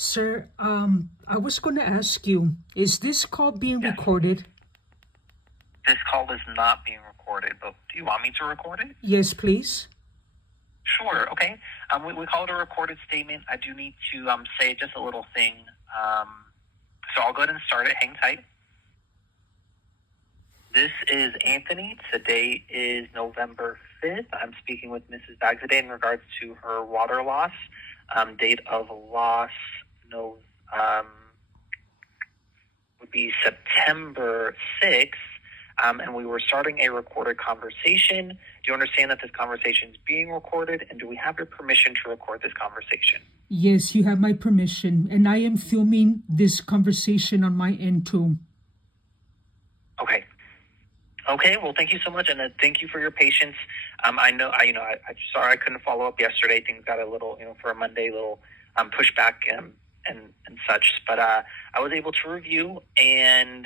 Sir, I was going to ask you, is this call being Yes. recorded? This call is not being recorded, but do you want me to record it? Yes, please. Sure, okay. We call it a recorded statement. I do need to say just a little thing. So I'll go ahead and start it. Hang tight. This is Anthony. Today is November 5th. I'm speaking with Mrs. Bagzaday in regards to her water loss. Date of loss would be September 6th. And we were starting a recorded conversation. Do you understand that this conversation is being recorded? And do we have your permission to record this conversation? Yes, you have my permission, and I am filming this conversation on my end too. Okay. Okay. Well, thank you so much, and thank you for your patience. I'm sorry I couldn't follow up yesterday. Things got a little, for a Monday, pushback and such. But I was able to review and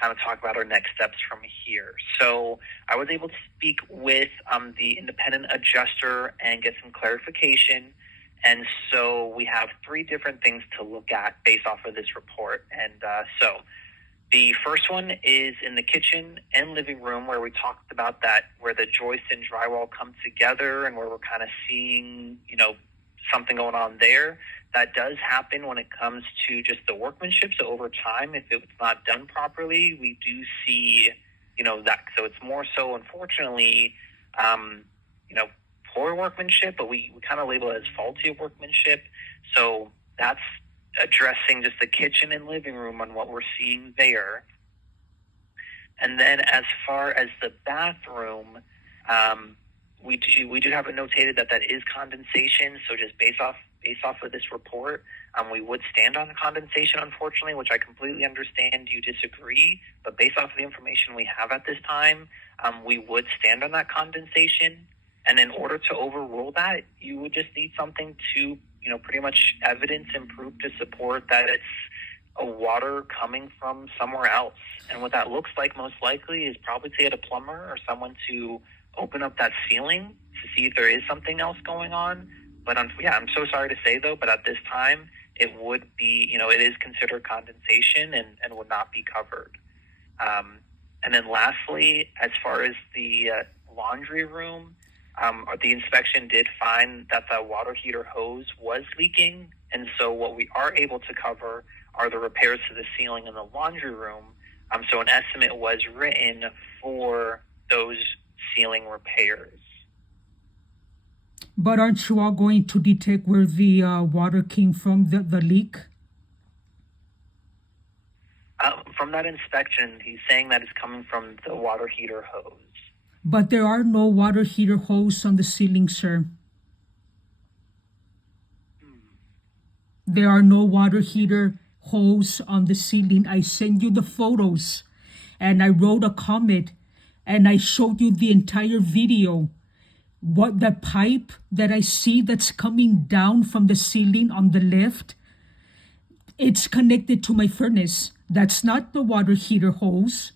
kind of talk about our next steps from here. So I was able to speak with the independent adjuster and get some clarification. And so we have three different things to look at based off of this report. And so the first one is in the kitchen and living room, where we talked about that, where the joist and drywall come together and where we're kind of seeing, something going on there. That does happen when it comes to just the workmanship. So over time, if it's not done properly, we do see, that. So it's more so, unfortunately, poor workmanship, but we kind of label it as faulty workmanship. So that's addressing just the kitchen and living room on what we're seeing there. And then as far as the bathroom, we do have it notated that is condensation. So just based off of this report, we would stand on the condensation, unfortunately, which I completely understand you disagree. But based off of the information we have at this time, we would stand on that condensation. And in order to overrule that, you would just need something to, pretty much evidence and proof to support that it's a water coming from somewhere else. And what that looks like most likely is probably to get a plumber or someone to open up that ceiling to see if there is something else going on. But I'm so sorry to say, though, but at this time, it would be, it is considered condensation and would not be covered. And then lastly, as far as the laundry room, the inspection did find that the water heater hose was leaking. And so what we are able to cover are the repairs to the ceiling in the laundry room. So an estimate was written for those ceiling repairs. But aren't you all going to detect where the water came from, the leak? From that inspection, he's saying that it's coming from the water heater hose. But there are no water heater hose on the ceiling, sir. There are no water heater hose on the ceiling. I sent you the photos, and I wrote a comment, and I showed you the entire video. What the pipe that I see that's coming down from the ceiling on the left, it's connected to my furnace. That's not the water heater hose.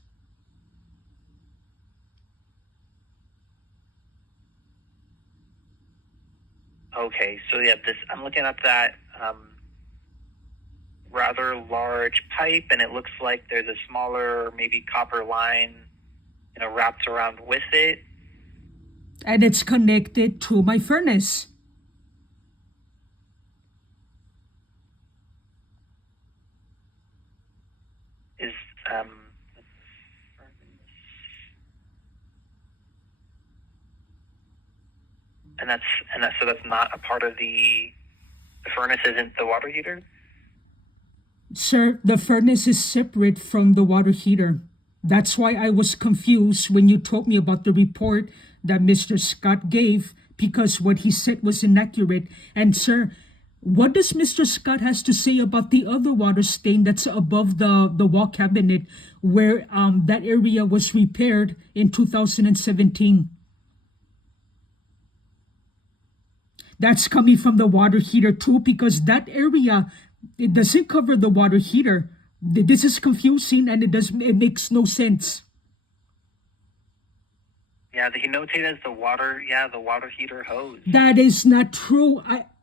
Okay, so I'm looking at that rather large pipe, and it looks like there's a smaller, maybe copper line, wrapped around with it. And it's connected to my furnace. Is so that's not a part of the furnace. Isn't the water heater? Sir, the furnace is separate from the water heater. That's why I was confused when you told me about the report that Mr. Scott gave, because what he said was inaccurate. And sir, what does Mr. Scott has to say about the other water stain that's above the wall cabinet where that area was repaired in 2017? That's coming from the water heater too, because that area, it doesn't cover the water heater. This is confusing, and it makes no sense. Yeah, he notated as the water heater hose. That is not true.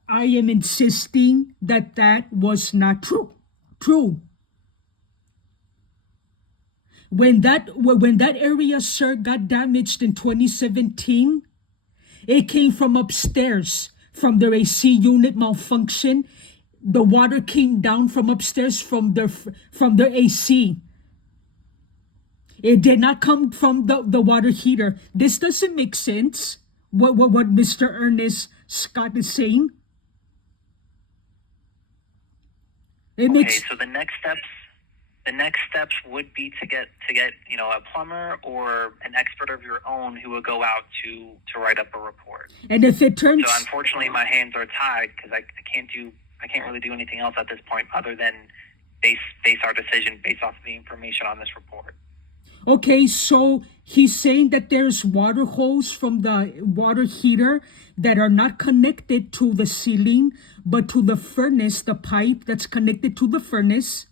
I am insisting that that was not true. When that area, sir, got damaged in 2017, it came from upstairs, from their AC unit malfunction. The water came down from upstairs from their AC. It did not come from the water heater. This doesn't make sense. What Mr. Ernest Scott is saying. So the next steps would be to get a plumber or an expert of your own who will go out to write up a report. And if it turns, so unfortunately my hands are tied because I can't really do anything else at this point other than base our decision based off of the information on this report. Okay, so he's saying that there's water hose from the water heater that are not connected to the ceiling, but to the furnace, the pipe that's connected to the furnace.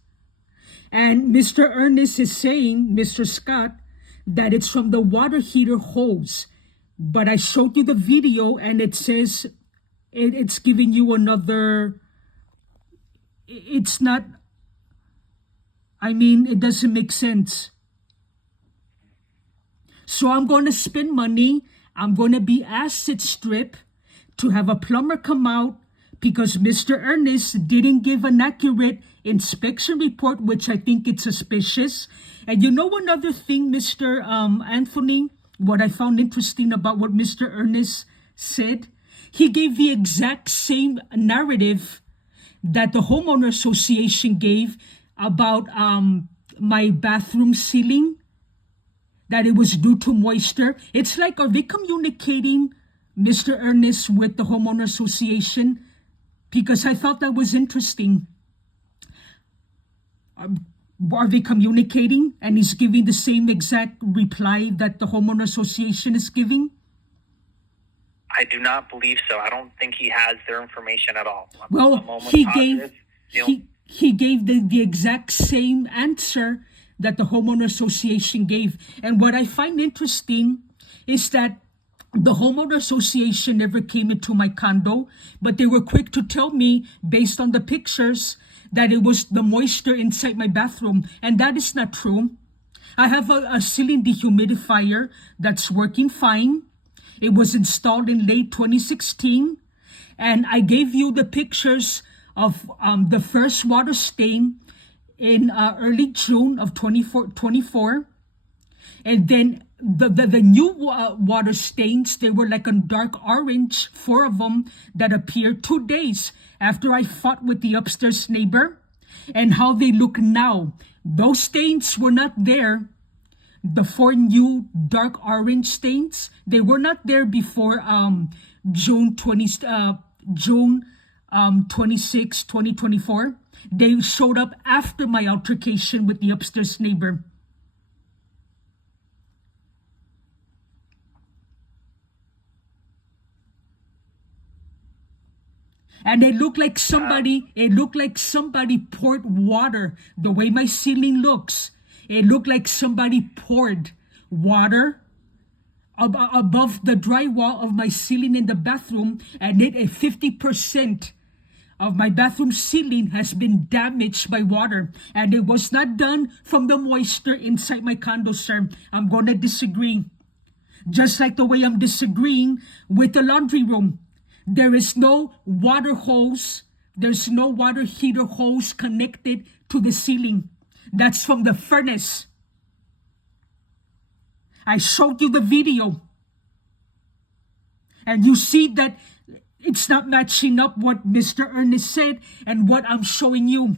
And Mr. Ernest is saying, Mr. Scott, that it's from the water heater hose. But I showed you the video and it says it's giving you another, it's not, it doesn't make sense. So I'm going to spend money. I'm going to be asset stripped to have a plumber come out because Mr. Ernest didn't give an accurate inspection report, which I think it's suspicious. And you know another thing, Mr. Anthony, what I found interesting about what Mr. Ernest said? He gave the exact same narrative that the homeowner association gave about my bathroom ceiling, that it was due to moisture. It's like, are they communicating, Mr. Ernest, with the homeowner association? Because I thought that was interesting. Are they communicating? And he's giving the same exact reply that the homeowner association is giving? I do not believe so. I don't think he has their information at all. He gave the exact same answer that the homeowner association gave. And what I find interesting is that the homeowner association never came into my condo, but they were quick to tell me, based on the pictures, that it was the moisture inside my bathroom. And that is not true. I have a ceiling dehumidifier that's working fine. It was installed in late 2016. And I gave you the pictures of the first water stain in early June of 24. And then the new water stains, they were like a dark orange, 4 of them, that appeared 2 days after I fought with the upstairs neighbor. And how they look now. Those stains were not there. The 4 new dark orange stains, they were not there before June 26, 2024. They showed up after my altercation with the upstairs neighbor. And it looked like somebody poured water. The way my ceiling looks, it looked like somebody poured water above the drywall of my ceiling in the bathroom, and 50% of my bathroom ceiling has been damaged by water. And it was not done from the moisture inside my condo, sir. I'm going to disagree. Just like the way I'm disagreeing with the laundry room. There is no water hose. There's no water heater hose connected to the ceiling. That's from the furnace. I showed you the video. And you see that it's not matching up what Mr. Ernest said and what I'm showing you.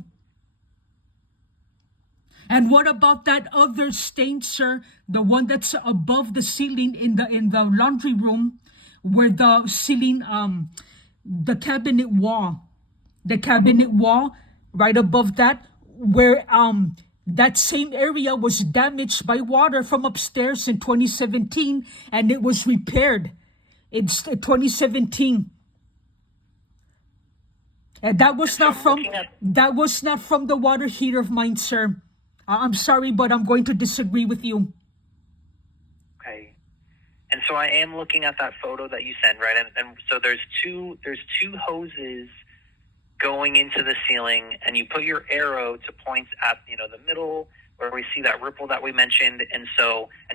And what about that other stain, sir? The one that's above the ceiling in the laundry room, where the ceiling, the cabinet wall right above that, where that same area was damaged by water from upstairs in 2017, and it was repaired. It's 2017. And that was not from the water heater of mine, sir. I'm sorry, but I'm going to disagree with you. Okay. And so I am looking at that photo that you sent, right? And so there's two hoses going into the ceiling, and you put your arrow to point at the middle where we see that ripple that we mentioned, and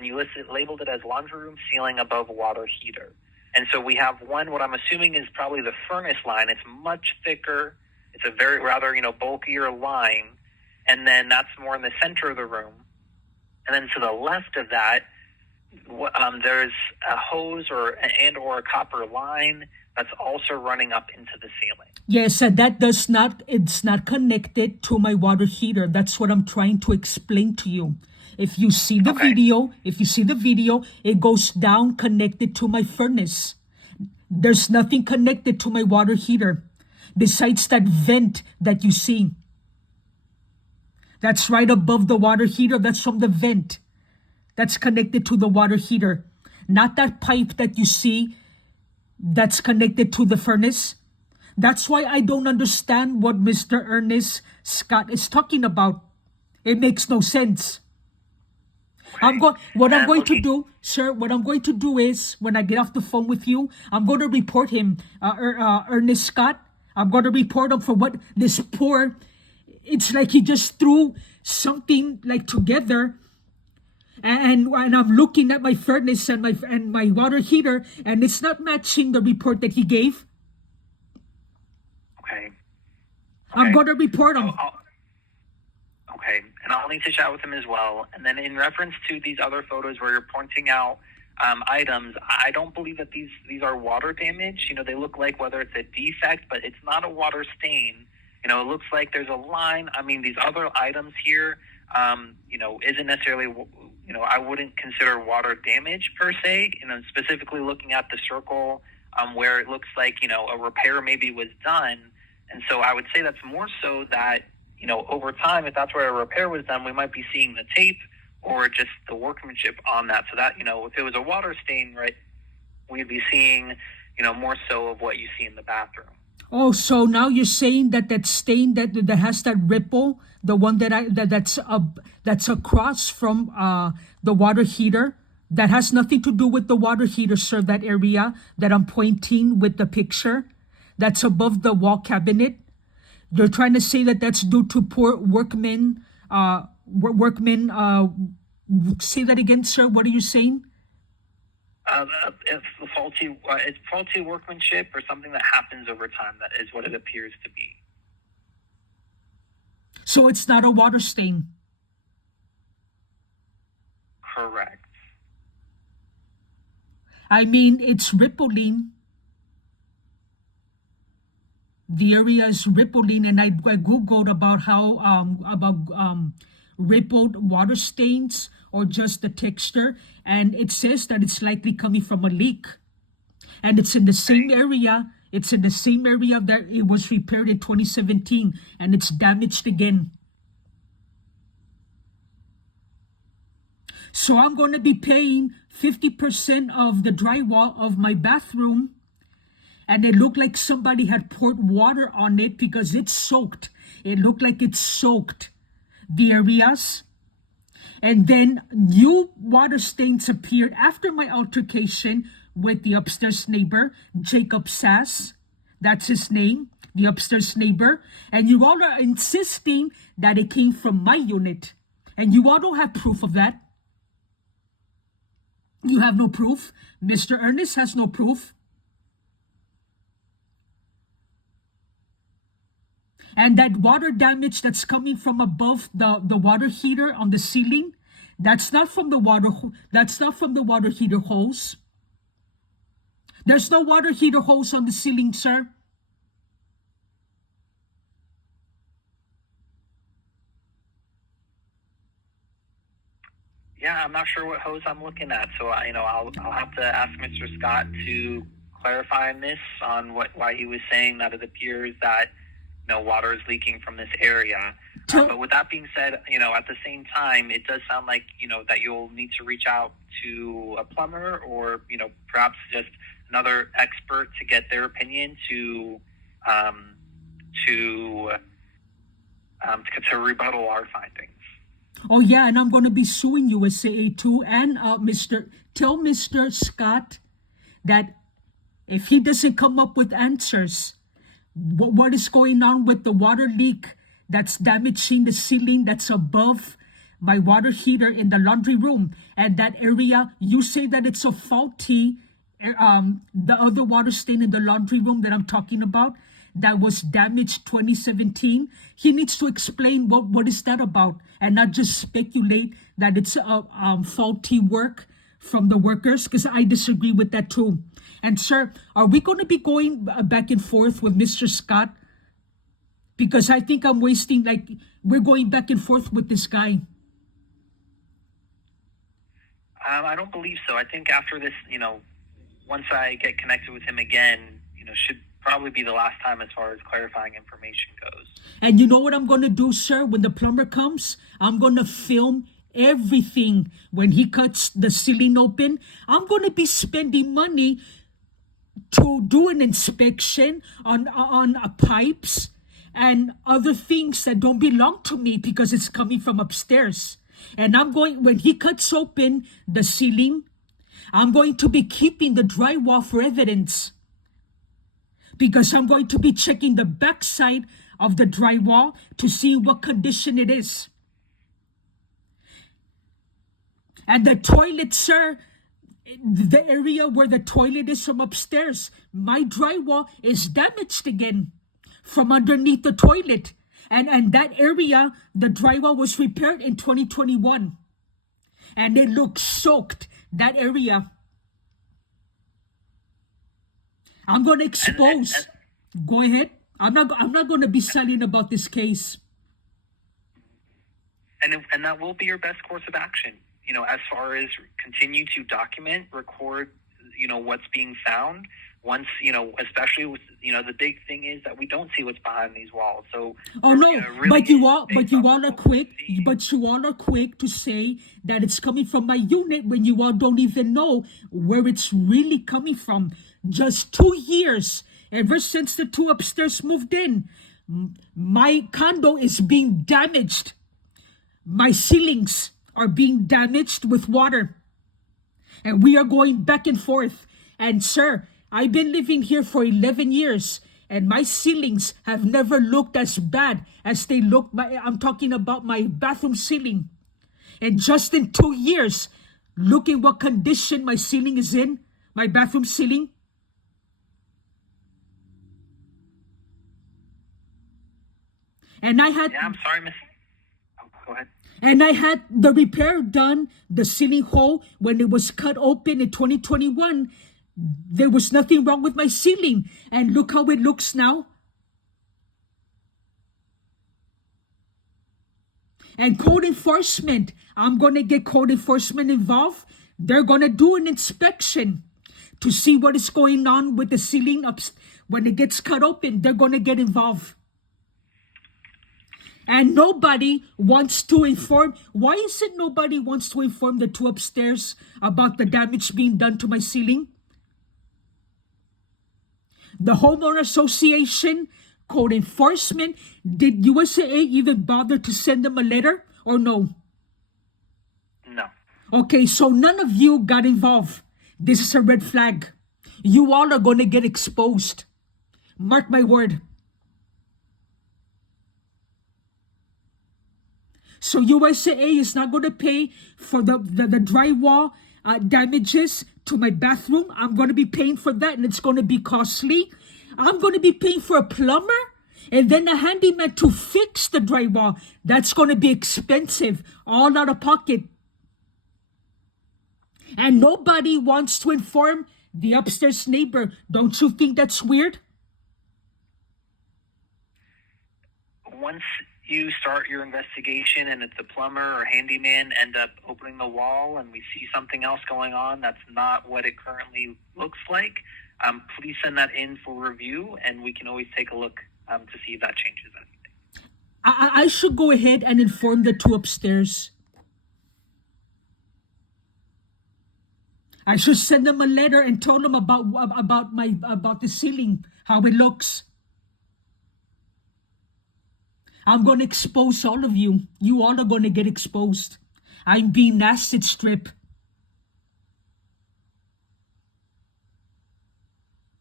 you labeled it as laundry room ceiling above water heater. And so we have one, what I'm assuming is probably the furnace line. It's much thicker. It's a very rather bulkier line, and then that's more in the center of the room. And then to the left of that, there's a hose or a copper line that's also running up into the ceiling. Yes, and it's not connected to my water heater. That's what I'm trying to explain to you. If you see the video, it goes down connected to my furnace. There's nothing connected to my water heater besides that vent that you see. That's right above the water heater. That's from the vent. That's connected to the water heater. Not that pipe that you see that's connected to the furnace. That's why I don't understand what Mr. Ernest Scott is talking about. It makes no sense. Okay. What I'm going to do, sir, what I'm going to do is, when I get off the phone with you, I'm going to report him, Ernest Scott. I'm going to report him for what this poor, it's like he just threw something like together, and I'm looking at my furnace and my water heater, and it's not matching the report that he gave. Okay. I'm going to report him. Okay, and I'll need to chat with him as well. And then in reference to these other photos where you're pointing out items, I don't believe that these are water damage. They look like whether it's a defect, but it's not a water stain. It looks like there's a line. I mean, these other items here, isn't necessarily, I wouldn't consider water damage per se. Specifically looking at the circle where it looks like, a repair maybe was done. And so I would say that's more so that, over time, if that's where a repair was done, we might be seeing the tape or just the workmanship on that. So that, if it was a water stain, right, we'd be seeing, more so of what you see in the bathroom. Oh, so now you're saying that stain that has that ripple, the one that's across from the water heater, that has nothing to do with the water heater, sir. That area that I'm pointing with the picture, that's above the wall cabinet. You're trying to say that that's due to poor workmen. Say that again, sir. What are you saying? It's faulty workmanship or something that happens over time. That is what it appears to be. So it's not a water stain. Correct. I mean, it's rippling. The area is rippling, and I googled about how rippled water stains or just the texture, and it says that it's likely coming from a leak, and it's in the same area. It's in the same area that it was repaired in 2017, and it's damaged again. So I'm going to be paying 50% of the drywall of my bathroom. And it looked like somebody had poured water on it because it's soaked. It looked like it's soaked, the areas. And then new water stains appeared after my altercation with the upstairs neighbor, Jacob Sass. That's his name, the upstairs neighbor. And you all are insisting that it came from my unit. And you all don't have proof of that. You have no proof. Mr. Ernest has no proof. And that water damage that's coming from above the water heater on the ceiling, that's not from the water heater hose. There's no water heater hose on the ceiling, sir. Yeah, I'm not sure what hose I'm looking at, so I'll have to ask Mr. Scott to clarify on this, on why he was saying that it appears that water is leaking from this area. But with that being said, at the same time, it does sound like that you'll need to reach out to a plumber or perhaps just another expert to get their opinion to rebuttal our findings. Oh yeah, and I'm gonna be suing USAA too. And tell Mr. Scott that if he doesn't come up with answers, what is going on with the water leak that's damaging the ceiling that's above my water heater in the laundry room, and that area you say that it's a faulty the other water stain in the laundry room that I'm talking about that was damaged 2017. He needs to explain what is that about, and not just speculate that it's faulty work from the workers, because I disagree with that too. And sir, are we going to be going back and forth with Mr. Scott? Because I think I'm wasting, like, we're going back and forth with this guy. I don't believe so. I think after this, once I get connected with him again, should probably be the last time as far as clarifying information goes. And you know what I'm going to do, sir? When the plumber comes, I'm going to film everything. When he cuts the ceiling open, I'm going to be spending money to do an inspection on pipes and other things that don't belong to me because it's coming from upstairs. And when he cuts open the ceiling, I'm going to be keeping the drywall for evidence, because I'm going to be checking the backside of the drywall to see what condition it is. And the toilet, sir, the area where the toilet is from upstairs, my drywall is damaged again from underneath the toilet. And that area, the drywall was repaired in 2021. And it looks soaked, that area. I'm going to expose. Go ahead. I'm not going to be silent about this case. And that will be your best course of action. As far as continue to document, record, what's being found. Once, especially with, the big thing is that we don't see what's behind these walls. So, really but you all are quick to say that it's coming from my unit when you all don't even know where it's really coming from. Just 2 years, ever since the two upstairs moved in, my condo is being damaged. My ceilings are being damaged with water. And we are going back and forth. And sir, I've been living here for 11 years, and my ceilings have never looked as bad as they look. I'm talking about my bathroom ceiling. And just in 2 years, look at what condition my ceiling is in, my bathroom ceiling. And I had... Yeah, I'm sorry, Miss. Oh, go ahead. And I had the repair done, the ceiling hole, when it was cut open in 2021. There was nothing wrong with my ceiling. And look how it looks now. And code enforcement. I'm going to get code enforcement involved. They're going to do an inspection to see what is going on with the ceiling. When it gets cut open, they're going to get involved. And nobody wants to inform. Why is it nobody wants to inform the two upstairs about the damage being done to my ceiling? The homeowner association, code enforcement, did USAA even bother to send them a letter or no? No. Okay, so none of you got involved. This is a red flag. You all are going to get exposed. Mark my word. So USAA is not going to pay for the drywall damages to my bathroom. I'm going to be paying for that, and it's going to be costly. I'm going to be paying for a plumber and then a handyman to fix the drywall. That's going to be expensive, all out of pocket. And nobody wants to inform the upstairs neighbor. Don't you think that's weird? Once you start your investigation and if the plumber or handyman end up opening the wall and we see something else going on that's not what it currently looks like, please send that in for review, and we can always take a look to see if that changes anything. I should go ahead and inform the two upstairs. I should send them a letter and tell them about the ceiling, how it looks. I'm going to expose all of you. You all are going to get exposed. I'm being acid strip.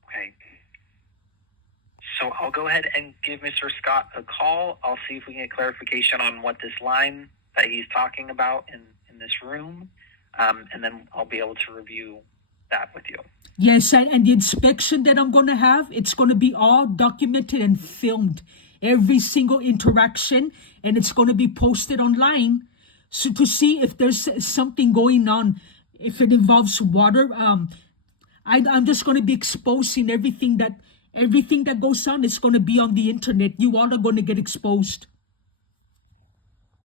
Okay. So I'll go ahead and give Mr. Scott a call. I'll see if we can get clarification on what this line that he's talking about in this room. And then I'll be able to review that with you. Yes, and the inspection that I'm going to have, it's going to be all documented and filmed. Every single interaction, and it's going to be posted online. So to see if there's something going on, if it involves water, I'm just going to be exposing everything that goes on. It's going to be on the internet. You all are going to get exposed.